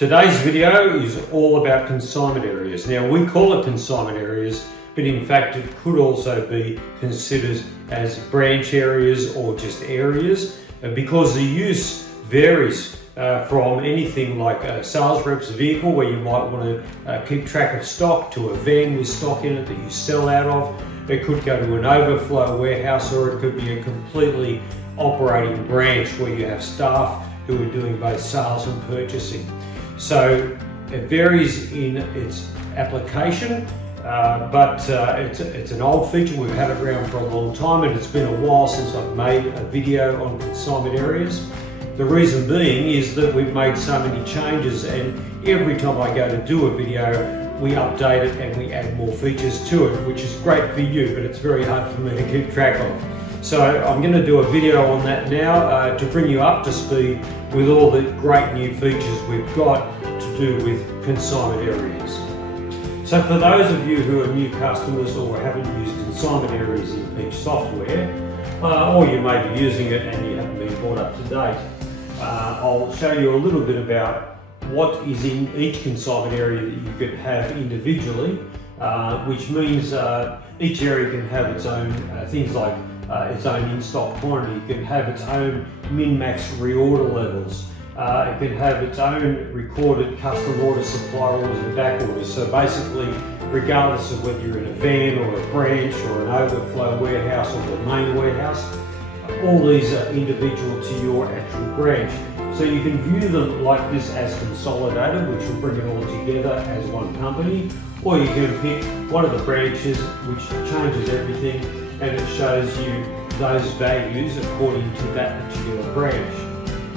Today's video is all about consignment areas. Now we call it consignment areas, but in fact it could also be considered as branch areas or just areas because the use varies from anything like a sales rep's vehicle where you might want to keep track of stock to a van with stock in it that you sell out of. It could go to an overflow warehouse, or it could be a completely operating branch where you have staff who are doing both sales and purchasing. So it varies in its application, but it's an old feature. We've had it around for a long time, and it's been a while since I've made a video on consignment areas. The reason being is that we've made so many changes, and every time I go to do a video, we update it and we add more features to it, which is great for you, but it's very hard for me to keep track of. So I'm going to do a video on that now to bring you up to speed with all the great new features we've got to do with consignment areas. So for those of you who are new customers or haven't used consignment areas in Peach software, or you may be using it and you haven't been brought up to date, I'll show you a little bit about what is in each consignment area that you could have individually, which means each area can have its own things like its own in-stock quantity. It can have its own min-max reorder levels. It can have its own recorded custom orders, supplier orders and back orders. So basically, regardless of whether you're in a van or a branch or an overflow warehouse or the main warehouse, all these are individual to your actual branch. So you can view them like this as consolidated, which will bring it all together as one company, or you can pick one of the branches which changes everything and it shows you those values according to that particular branch.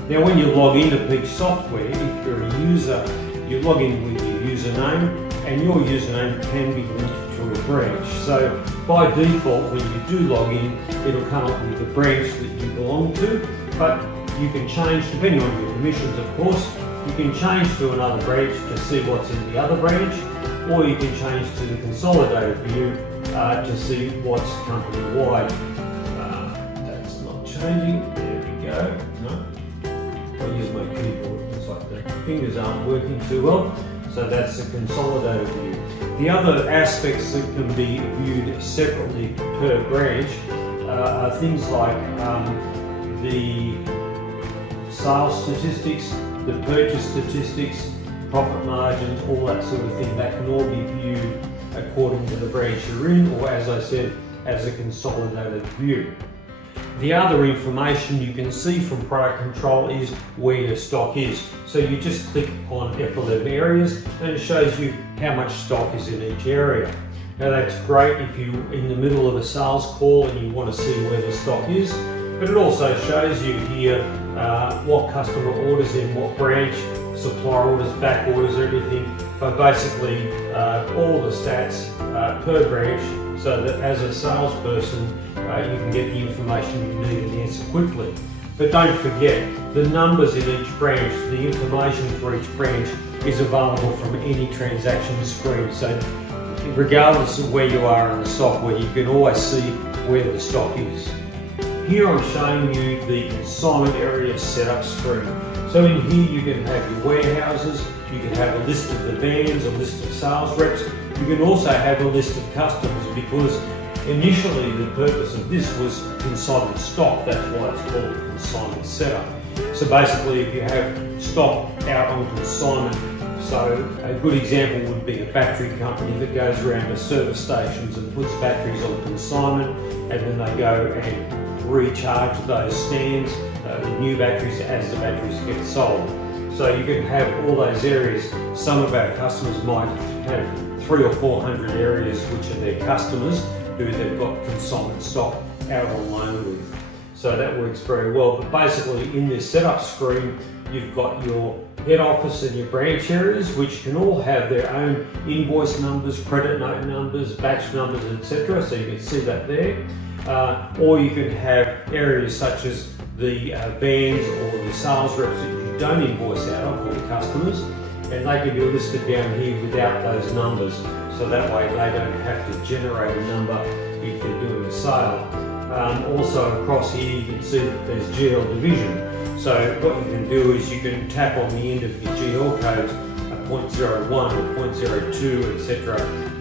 Now when you log into Peach software, if you're a user, you log in with your username, and your username can be linked to a branch. So by default, when you do log in, it'll come up with the branch that you belong to, but you can change, depending on your permissions of course, you can change to another branch to see what's in the other branch, or you can change to the consolidated view to see what's company-wide. That's not changing, there we go, no. I'll use my keyboard, looks like the fingers aren't working too well, so that's the consolidated view. The other aspects that can be viewed separately per branch are things like the sales statistics, the purchase statistics, profit margins, all that sort of thing. That can all be viewed according to the branch you're in, or as I said, as a consolidated view. The other information you can see from product control is where your stock is. So you just click on F11 areas and it shows you how much stock is in each area. Now that's great if you're in the middle of a sales call and you want to see where the stock is, but it also shows you here what customer orders in what branch, supplier orders, back orders, everything, but basically all the stats per branch, so that as a salesperson you can get the information you need and answer quickly. But don't forget, the numbers in each branch, the information for each branch is available from any transaction screen. So regardless of where you are in the software, you can always see where the stock is. Here I'm showing you the consignment area setup screen. So in here you can have your warehouses, you can have a list of the vans, a list of sales reps. You can also have a list of customers, because initially the purpose of this was consignment stock. That's why it's called consignment setup. So basically if you have stock out on consignment, so a good example would be a battery company that goes around to service stations and puts batteries on consignment, and then they go and recharge those stands with new batteries as the batteries get sold. So you can have all those areas. Some of our customers might have 300 or 400 areas which are their customers who they've got consignment stock out on loan with. So that works very well. But basically in this setup screen, you've got your head office and your branch areas, which can all have their own invoice numbers, credit note numbers, batch numbers, etc. So you can see that there. Or you can have areas such as the vans or the sales reps that you don't invoice out of, or customers, and they can be listed down here without those numbers. So that way they don't have to generate a number if they're doing a sale. Also across here you can see that there's GL division. So what you can do is you can tap on the end of your GL code a 0.01 or 0.02, etc.,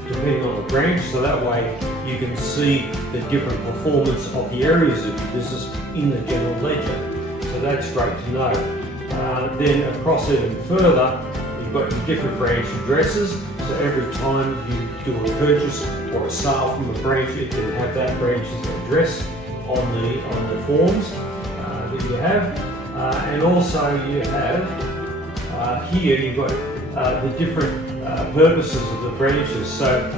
depending on the branch, so that way you can see the different performance of the areas of your business in the general ledger. So that's great to know. Then across even further, you've got your different branch addresses. So every time you do a purchase or a sale from a branch, it can have that branch's address on the forms that you have. And also you have here you've got the different purposes of the branches. So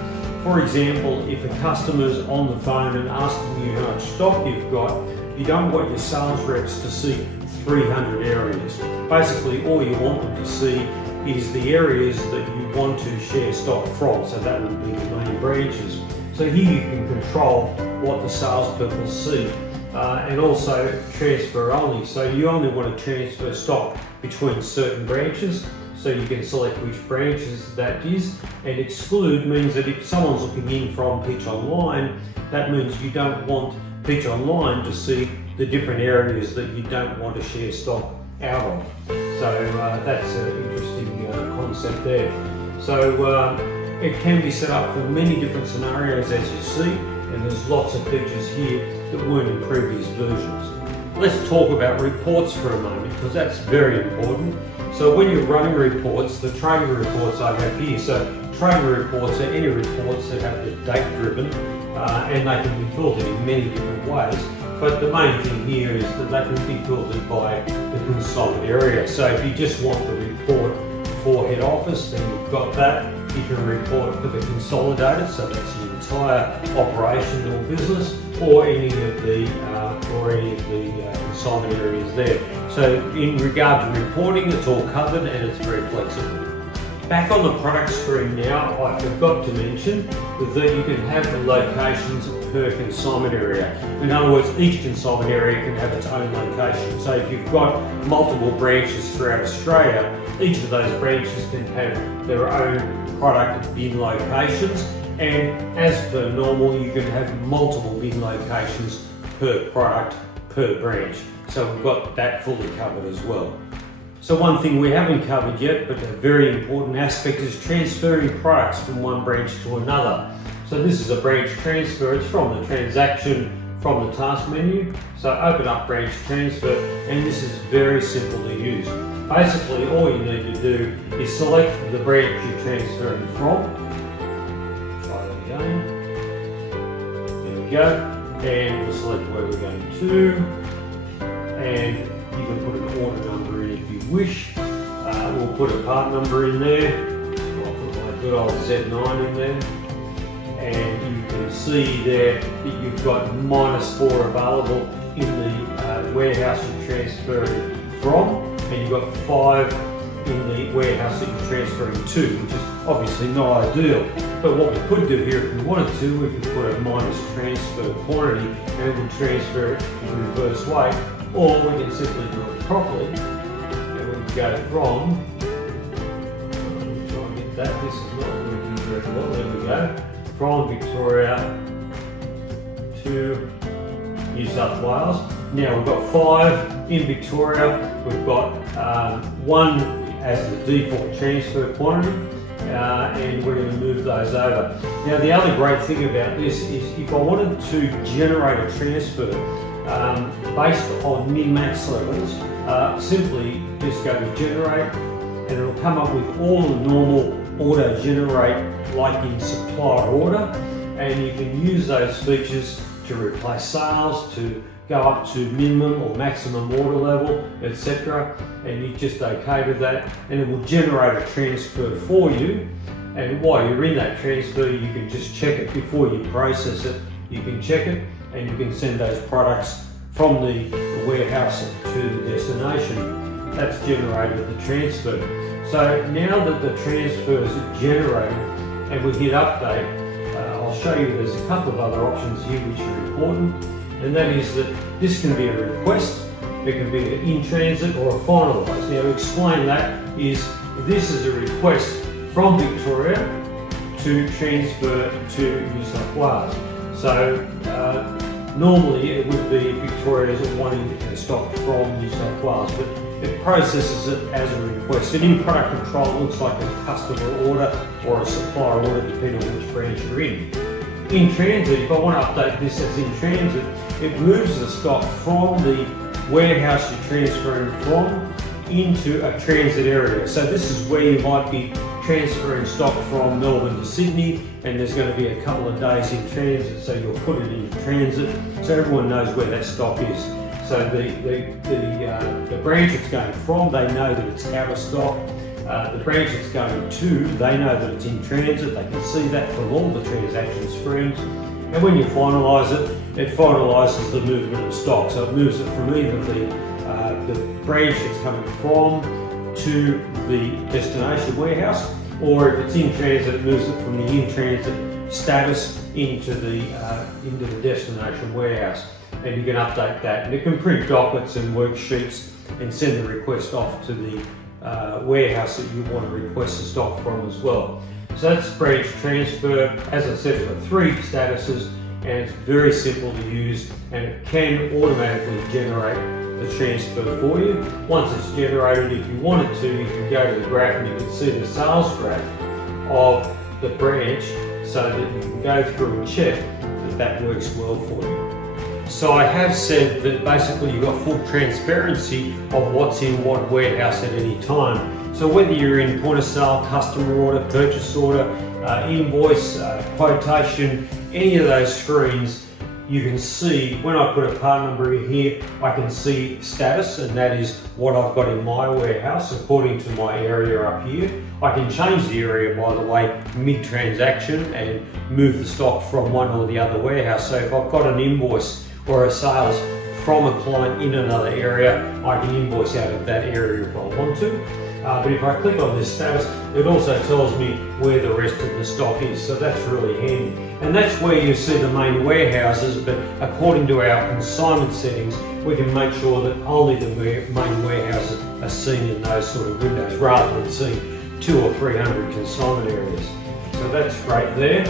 for example, if a customer's on the phone and asking you how much stock you've got, you don't want your sales reps to see 300 areas. Basically all you want them to see is the areas that you want to share stock from, so that would be the main branches. So here you can control what the salespeople see, and also transfer only. So you only want to transfer stock between certain branches, so you can select which branches that is, and exclude means that if someone's looking in from Peach Online, that means you don't want Peach Online to see the different areas that you don't want to share stock out of. So that's an interesting concept there. So it can be set up for many different scenarios, as you see, and there's lots of features here that weren't in previous versions. Let's talk about reports for a moment, because that's very important. So when you're running reports, the trading reports I have here, so trading reports are any reports that have the date driven, and they can be filtered in many different ways. But the main thing here is that they can be filtered by the consignment area. So if you just want the report for head office, then you've got that. You can report for the consolidated, so that's the entire operation or business, or any of the consignment areas there. So in regard to reporting, it's all covered and it's very flexible. Back on the product screen now, I forgot to mention that you can have the locations per consignment area. In other words, each consignment area can have its own location. So if you've got multiple branches throughout Australia, each of those branches can have their own product bin locations, and as per normal, you can have multiple bin locations per product per branch. So we've got that fully covered as well. So one thing we haven't covered yet, but a very important aspect, is transferring products from one branch to another. So this is a branch transfer. It's from the transaction from the task menu. So open up branch transfer, and this is very simple to use. Basically, all you need to do is select the branch you're transferring from. Try that again. There we go. And we'll select where we're going to. And you can put an order number in if you wish. We'll put a part number in there. I'll put my good old Z9 in there. And you can see there that you've got -4 available in the warehouse you're transferring from, and you've got 5 in the warehouse that you're transferring to, which is obviously not ideal. But what we could do here, if we wanted to, we could put a minus transfer quantity, and it would transfer it in the reverse way. Or we can simply do it properly, and we can go from, try and get that, this is not working very well, there we go, from Victoria to New South Wales. Now we've got 5 in Victoria, we've got 1 as the default transfer quantity, and we're going to move those over. Now the other great thing about this is if I wanted to generate a transfer based on min-max levels, simply just go to generate, and it'll come up with all the normal auto generate like in supplier order, and you can use those features to replace sales, to go up to minimum or maximum order level, etc. And you just OK with that, and it will generate a transfer for you. And while you're in that transfer, you can just check it before you process it. You can check it, and you can send those products from the warehouse to the destination. That's generated the transfer. So now that the transfers are generated and we hit update, I'll show you there's a couple of other options here which are important, and that is that this can be a request, it can be an in-transit or a finalize. Now to explain that is, this is a request from Victoria to transfer to New South Wales. So Normally it would be Victoria's wanting to stock from New South Wales, but it processes it as a request. And in product control it looks like a customer order or a supplier order depending on which branch you're in. In transit, if I want to update this as in transit, it moves the stock from the warehouse you're transferring from into a transit area. So this is where you might be transferring stock from Melbourne to Sydney, and there's going to be a couple of days in transit, so you'll put it into transit so everyone knows where that stock is. So the branch it's going from, they know that it's out of stock. The branch it's going to, they know that it's in transit. They can see that from all the transaction screens. And when you finalise it, it finalises the movement of stock. So it moves it from either the branch it's coming from to the destination warehouse, or if it's in transit, it moves it from the in transit status into the destination warehouse. And you can update that, and it can print dockets and worksheets and send the request off to the warehouse that you want to request the stock from as well. So that's branch transfer. As I said, it's got 3 statuses, and it's very simple to use, and it can automatically generate the transfer for you. Once it's generated, if you wanted to, you can go to the graph and you can see the sales graph of the branch, so that you can go through and check that that works well for you. So I have said that basically you've got full transparency of what's in what warehouse at any time. So whether you're in point of sale, customer order, purchase order, invoice, quotation, any of those screens, you can see when I put a part number in here, I can see status, and that is what I've got in my warehouse according to my area up here. I can change the area, by the way, mid-transaction and move the stock from one or the other warehouse. So if I've got an invoice or a sales from a client in another area, I can invoice out of that area if I want to. But if I click on this status, it also tells me where the rest of the stock is, so that's really handy. And that's where you see the main warehouses, but according to our consignment settings, we can make sure that only the main warehouses are seen in those sort of windows, rather than seeing 200 or 300 consignment areas. So that's great there.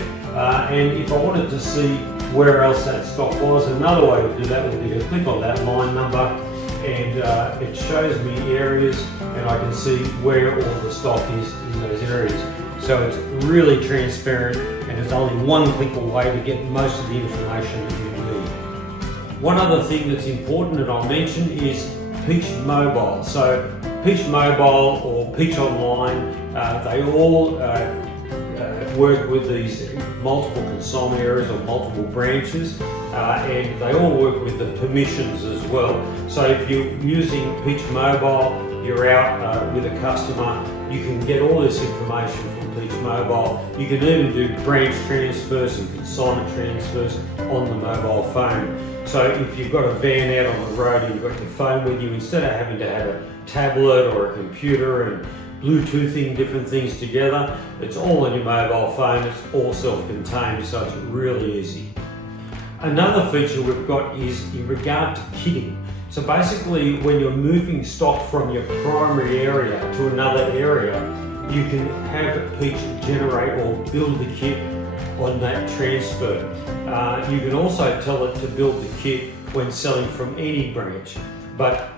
And if I wanted to see where else that stock was, another way to do that would be to click on that line number, and it shows me areas, and I can see where all the stock is in those areas. So it's really transparent, and it's only one click away to get most of the information that you need. One other thing that's important that I'll mention is Peach Mobile. So Peach Mobile or Peach Online, they all work with these multiple consignment areas or multiple branches, and they all work with the permissions as well. So if you're using Peach Mobile, you're out with a customer, you can get all this information from Peach Mobile. You can even do branch transfers and consignment transfers on the mobile phone. So if you've got a van out on the road and you've got your phone with you, instead of having to have a tablet or a computer and Bluetoothing different things together, it's all on your mobile phone, it's all self-contained, so it's really easy. Another feature we've got is in regard to kitting. So basically, when you're moving stock from your primary area to another area, you can have Peach generate or build the kit on that transfer. You can also tell it to build the kit when selling from any branch, but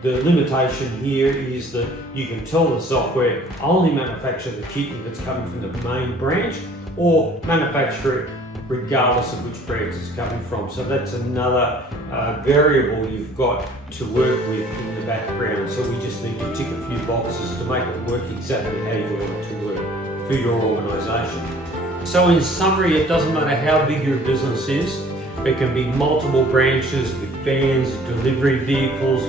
the limitation here is that you can tell the software only manufacture the kit if it's coming from the main branch, or manufacture it regardless of which branch it's coming from. So that's another variable you've got to work with in the background. So we just need to tick a few boxes to make it work exactly how you want it to work for your organisation. So in summary, it doesn't matter how big your business is. It can be multiple branches with vans, delivery vehicles,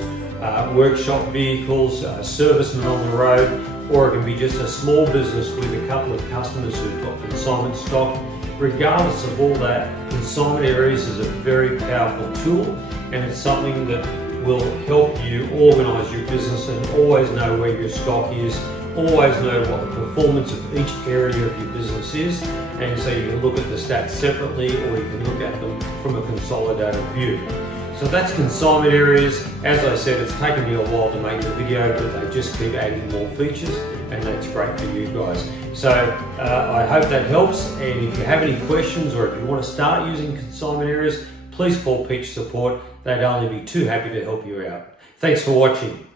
workshop vehicles, servicemen on the road, or it can be just a small business with a couple of customers who've got consignment stock. Regardless of all that, Consignment Areas is a very powerful tool, and it's something that will help you organise your business and always know where your stock is, always know what the performance of each area of your business is, and so you can look at the stats separately, or you can look at them from a consolidated view. So that's Consignment Areas. As I said, it's taken me a while to make the video, but they just keep adding more features, and that's great for you guys. So I hope that helps, and if you have any questions or if you want to start using Consignment Areas, please call Peach Support. They'd only be too happy to help you out. Thanks for watching.